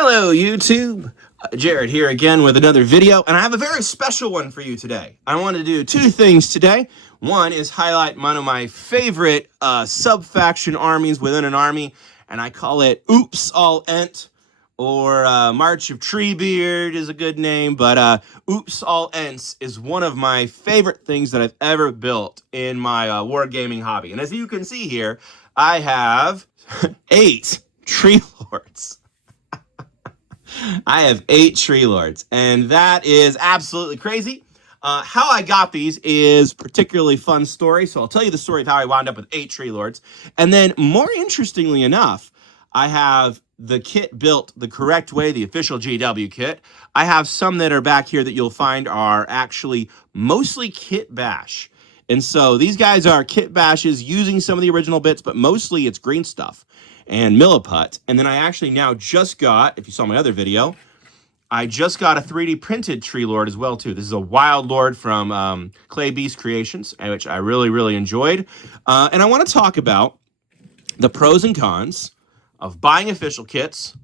Hello, YouTube. Jared here again with another video, and I have a very special one for you today. I want to do two things today. One is highlight one of my favorite sub-faction armies within an army, and I call it Oops All Ent, or March of Treebeard is a good name, but Oops All Ents is one of my favorite things that I've ever built in my wargaming hobby. And as you can see here, I have 8 Treelords. I have 8 Treelords, and that is absolutely crazy. How I got these is particularly fun story, so I'll tell you the story of how I wound up with 8 Treelords. And then, more interestingly enough, I have the kit built the correct way, the official GW kit. I have some that are back here that you'll find are actually mostly kit bash. And so these guys are kit bashes using some of the original bits, but mostly it's green stuff and milliput. And then I actually now just got, if you saw my other video, I just got a 3D printed Treelord as well too. This is a Wild Lord from Clay Beast Creations, which I really enjoyed. And I want to talk about the pros and cons of buying official kits,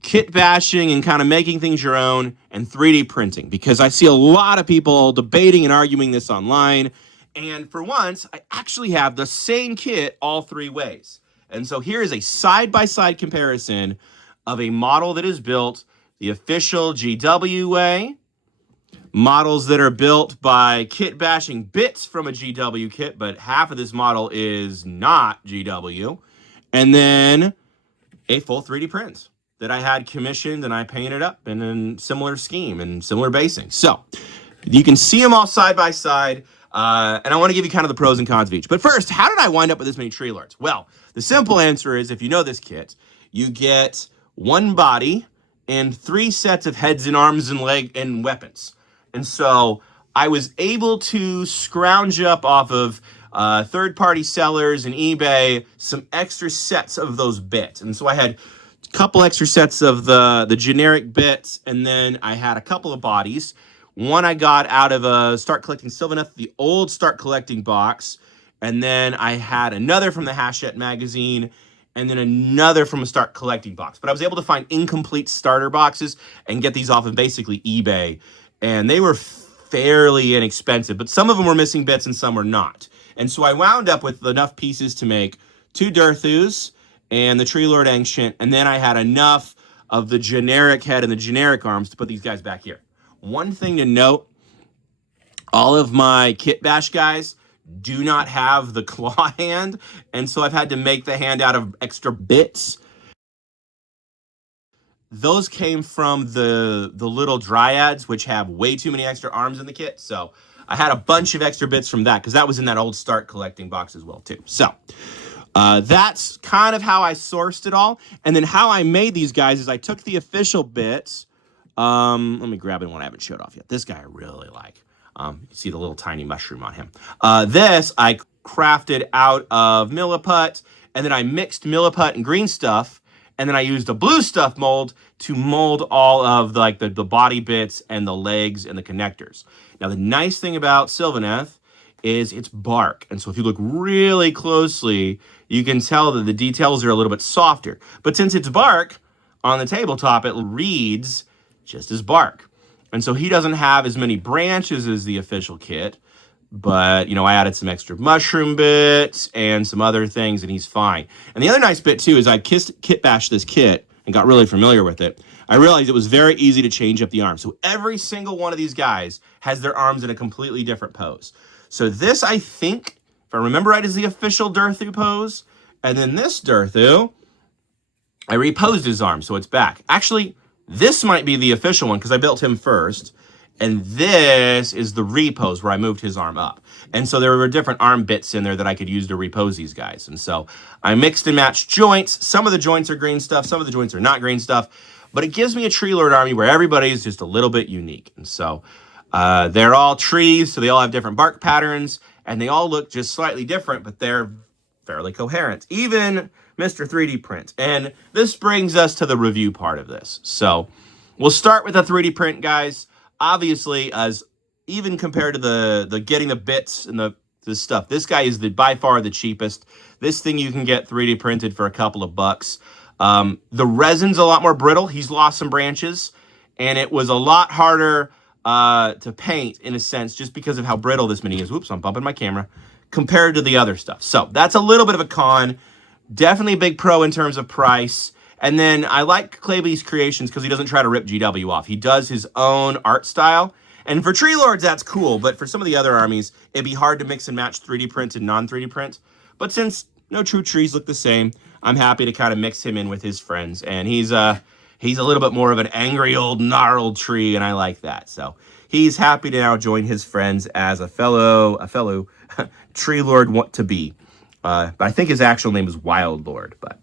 kit bashing and kind of making things your own, and 3D printing, because I see a lot of people debating and arguing this online. And for once, I actually have the same kit all 3 ways. And so here is a side-by-side comparison of a model that is built the official GW way, models that are built by kit bashing bits from a GW kit, but half of this model is not GW, and then a full 3D print that I had commissioned and I painted up in a similar scheme and similar basing. So you can see them all side by side. And I want to give you kind of the pros and cons of each. But first, how did I wind up with this many Treelords? Well, the simple answer is, if you know this kit, you get 1 body and 3 sets of heads and arms and leg and weapons. And so I was able to scrounge up off of third-party sellers and eBay some extra sets of those bits. And so I had a couple extra sets of the generic bits, and then I had a couple of bodies. One I got out of a Start Collecting Sylvaneth, the old Start Collecting box. And then I had another from the Hachette magazine, and then another from a Start Collecting box. But I was able to find incomplete starter boxes and get these off of basically eBay. And they were fairly inexpensive, but some of them were missing bits and some were not. And so I wound up with enough pieces to make 2 Durthus and the Treelord Ancient. And then I had enough of the generic head and the generic arms to put these guys back here. One thing to note, all of my kit bash guys do not have the claw hand, and so I've had to make the hand out of extra bits. Those came from the little dryads, which have way too many extra arms in the kit, so I had a bunch of extra bits from that, because that was in that old Start Collecting box as well too. So that's kind of how I sourced it all. And then how I made these guys is I took the official bits. Let me grab one I haven't showed off yet. This guy I really like. You can see the little tiny mushroom on him. This I crafted out of milliput, and then I mixed milliput and green stuff, and then I used a blue stuff mold to mold all of the body bits and the legs and the connectors. Now the nice thing about Sylvaneth is it's bark, and so if you look really closely, you can tell that the details are a little bit softer. But since it's bark, on the tabletop it reads just as bark. And so he doesn't have as many branches as the official kit, but, you know, I added some extra mushroom bits and some other things, and he's fine. And the other nice bit, too, is I kit bashed this kit and got really familiar with it. I realized it was very easy to change up the arms. So every single one of these guys has their arms in a completely different pose. So this, I think, if I remember right, is the official Durthu pose. And then this Durthu, I reposed his arm, so it's back. Actually, this might be the official one because I built him first. And this is the repose where I moved his arm up. And so there were different arm bits in there that I could use to repose these guys. And so I mixed and matched joints. Some of the joints are green stuff. Some of the joints are not green stuff. But it gives me a Treelord army where everybody is just a little bit unique. And so they're all trees, so they all have different bark patterns. And they all look just slightly different, but they're fairly coherent. Even Mr. 3D Print. And this brings us to the review part of this. So we'll start with a 3D print, guys. Obviously, as even compared to the getting the bits and the stuff, this guy is by far the cheapest. This thing you can get 3D printed for a couple of bucks. The resin's a lot more brittle. He's lost some branches, and it was a lot harder to paint in a sense just because of how brittle this mini is. Whoops, I'm bumping my camera compared to the other stuff. So that's a little bit of a con. Definitely a big pro in terms of price. And then I like Claybee's creations because he doesn't try to rip GW off. He does his own art style. And for Treelords, that's cool. But for some of the other armies, it'd be hard to mix and match 3D print and non-3D print. But since no true trees look the same, I'm happy to kind of mix him in with his friends. And he's a little bit more of an angry old gnarled tree, and I like that. So he's happy to now join his friends as a fellow Treelord want to be. But I think his actual name is Wild Lord, but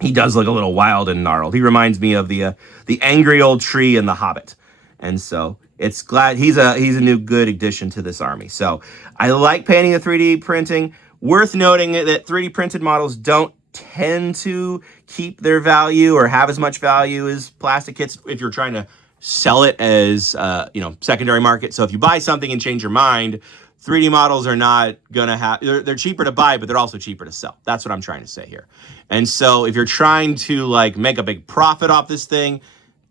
he does look a little wild and gnarled. He reminds me of the angry old tree in The Hobbit. And so it's glad he's a new good addition to this army. So I like painting the 3D printing. Worth noting that 3D printed models don't tend to keep their value or have as much value as plastic kits if you're trying to sell it as secondary market. So if you buy something and change your mind, 3D models are not gonna have, they're cheaper to buy, but they're also cheaper to sell. That's what I'm trying to say here. And so if you're trying to like make a big profit off this thing,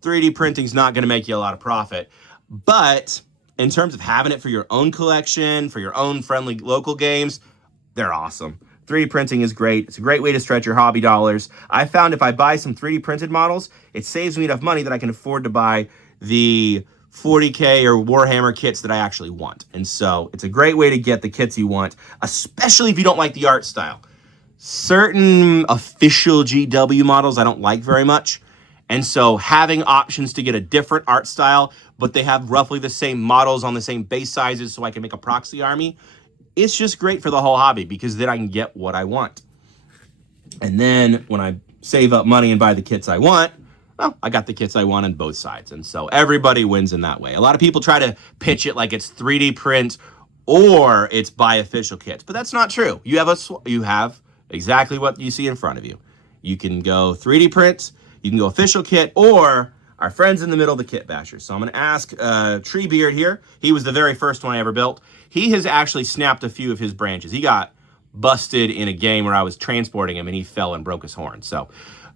3D printing's not gonna make you a lot of profit. But in terms of having it for your own collection, for your own friendly local games, they're awesome. 3D printing is great. It's a great way to stretch your hobby dollars. I found if I buy some 3D printed models, it saves me enough money that I can afford to buy the 40K or Warhammer kits that I actually want. And so it's a great way to get the kits you want, especially if you don't like the art style. Certain official GW models I don't like very much. And so having options to get a different art style, but they have roughly the same models on the same base sizes so I can make a proxy army, it's just great for the whole hobby because then I can get what I want. And then when I save up money and buy the kits I want, well, I got the kits I want on both sides. And so everybody wins in that way. A lot of people try to pitch it like it's 3D print or it's buy official kits, but that's not true. You have exactly what you see in front of you. You can go 3D print, you can go official kit, or our friends in the middle, the Kit Bashers. So I'm going to ask Treebeard here. He was the very first one I ever built. He has actually snapped a few of his branches. He got busted in a game where I was transporting him and he fell and broke his horn. So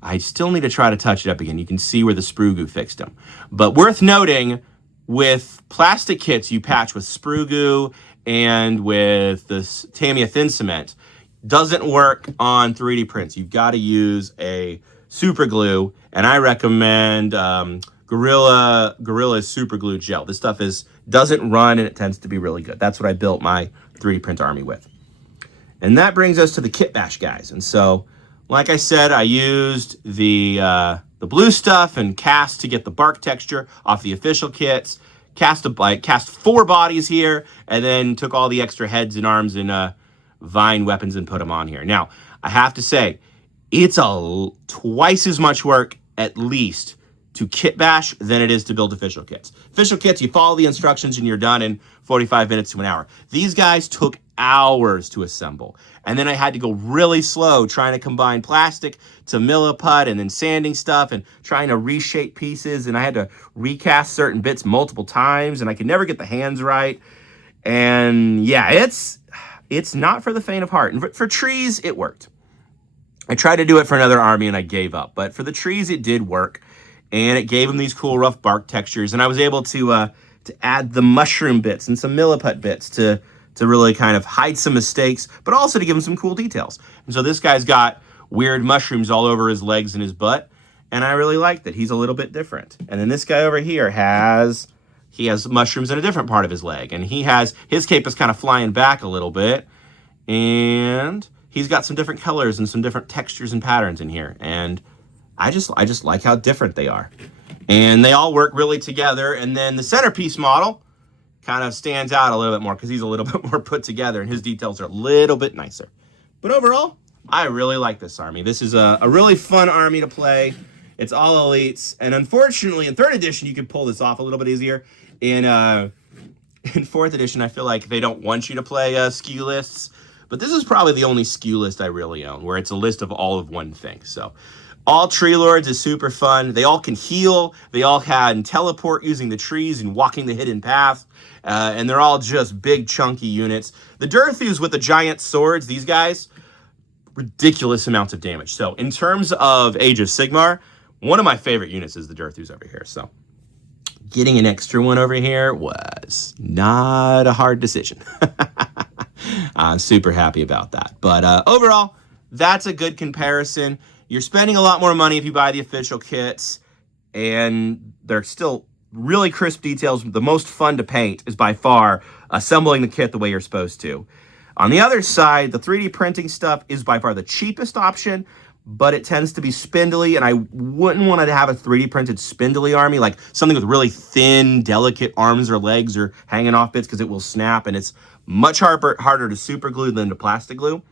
I still need to try to touch it up again. You can see where the sprue goo fixed him. But worth noting, with plastic kits you patch with sprue goo and with the Tamiya thin cement, doesn't work on 3D prints. You've got to use a super glue, and I recommend Gorilla's super glue gel. This stuff doesn't run and it tends to be really good. That's what I built my 3D print army with. And that brings us to the Kit Bash guys. And so, like I said, I used the blue stuff and cast to get the bark texture off the official kits. Cast 4 bodies here, and then took all the extra heads and arms and vine weapons and put them on here. Now, I have to say, it's twice as much work, at least, to kit bash than it is to build official kits. Official kits, you follow the instructions and you're done in 45 minutes to an hour. These guys took hours to assemble. And then I had to go really slow trying to combine plastic to milliput and then sanding stuff and trying to reshape pieces. And I had to recast certain bits multiple times and I could never get the hands right. And yeah, it's not for the faint of heart. And for trees, it worked. I tried to do it for another army and I gave up. But for the trees, it did work. And it gave them these cool rough bark textures. And I was able to add the mushroom bits and some milliput bits to really kind of hide some mistakes, but also to give him some cool details. And so this guy's got weird mushrooms all over his legs and his butt. And I really liked it. He's a little bit different. And then this guy over here has mushrooms in a different part of his leg. And his cape is kind of flying back a little bit. And he's got some different colors and some different textures and patterns in here. And I just like how different they are. And they all work really together. And then the centerpiece model kind of stands out a little bit more because he's a little bit more put together and his details are a little bit nicer. But overall, I really like this army. This is a really fun army to play. It's all elites. And unfortunately, in 3rd edition, you can pull this off a little bit easier. In 4th edition, I feel like they don't want you to play SKU lists. But this is probably the only SKU list I really own, where it's a list of all of one thing. So all Treelords is super fun. They all can heal. They all can teleport using the trees and walking the hidden path. And they're all just big, chunky units. The Durthus with the giant swords, these guys, ridiculous amounts of damage. So in terms of Age of Sigmar, one of my favorite units is the Durthus over here. So getting an extra one over here was not a hard decision. I'm super happy about that. But overall, that's a good comparison. You're spending a lot more money if you buy the official kits, and they're still really crisp details. The most fun to paint is by far assembling the kit the way you're supposed to. On the other side, the 3D printing stuff is by far the cheapest option, but it tends to be spindly, and I wouldn't want to have a 3D printed spindly army, like something with really thin, delicate arms or legs or hanging off bits, because it will snap, and it's much harder to super glue than to plastic glue.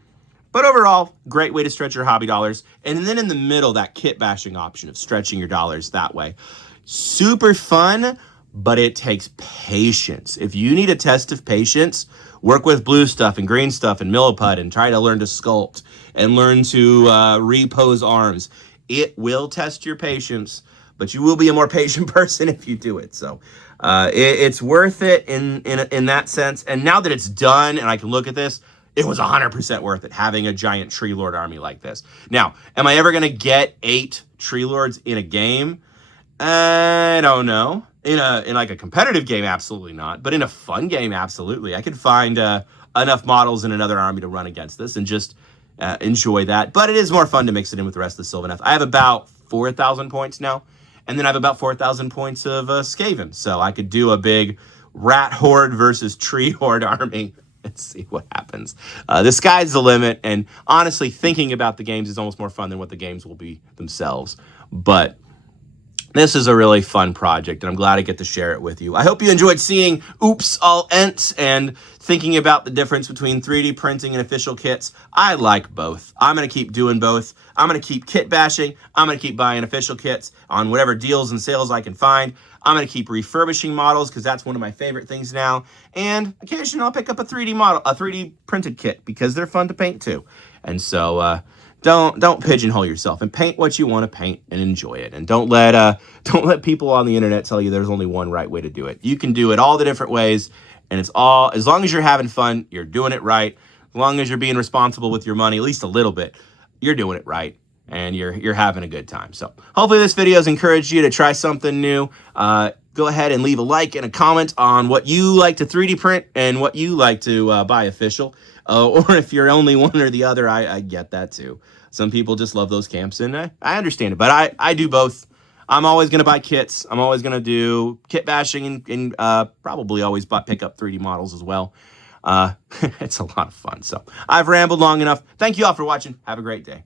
But overall, great way to stretch your hobby dollars. And then in the middle, that kit bashing option of stretching your dollars that way. Super fun, but it takes patience. If you need a test of patience, work with blue stuff and green stuff and milliput and try to learn to sculpt and learn to repose arms. It will test your patience, but you will be a more patient person if you do it. So it's worth it in that sense. And now that it's done and I can look at this, it was 100% worth it having a giant Treelord army like this. Now, am I ever going to get 8 Treelords in a game? I don't know. In like a competitive game, absolutely not. But in a fun game, absolutely. I could find enough models in another army to run against this and just enjoy that. But it is more fun to mix it in with the rest of the Sylvaneth. I have about 4,000 points now. And then I have about 4,000 points of Skaven. So I could do a big Rat Horde versus Tree Horde army. Let's see what happens. The sky's the limit, and honestly, thinking about the games is almost more fun than what the games will be themselves. But this is a really fun project, and I'm glad I get to share it with you. I hope you enjoyed seeing Oops All Ents and thinking about the difference between 3D printing and official kits. I like both. I'm going to keep doing both. I'm going to keep kit bashing. I'm going to keep buying official kits on whatever deals and sales I can find. I'm going to keep refurbishing models because that's one of my favorite things now. And occasionally I'll pick up a 3D model, a 3D printed kit, because they're fun to paint too. And so don't pigeonhole yourself and paint what you want to paint and enjoy it. And don't let people on the internet tell you there's only one right way to do it. You can do it all the different ways, and it's all, as long as you're having fun, you're doing it right. As long as you're being responsible with your money, at least a little bit, you're doing it right. And you're having a good time. So hopefully this video has encouraged you to try something new. Go ahead and leave a like and a comment on what you like to 3D print and what you like to buy official. Or if you're only one or the other, I get that too. Some people just love those camps, and I understand it. But I do both. I'm always going to buy kits. I'm always going to do kit bashing and probably always pick up 3D models as well. It's a lot of fun. So I've rambled long enough. Thank you all for watching. Have a great day.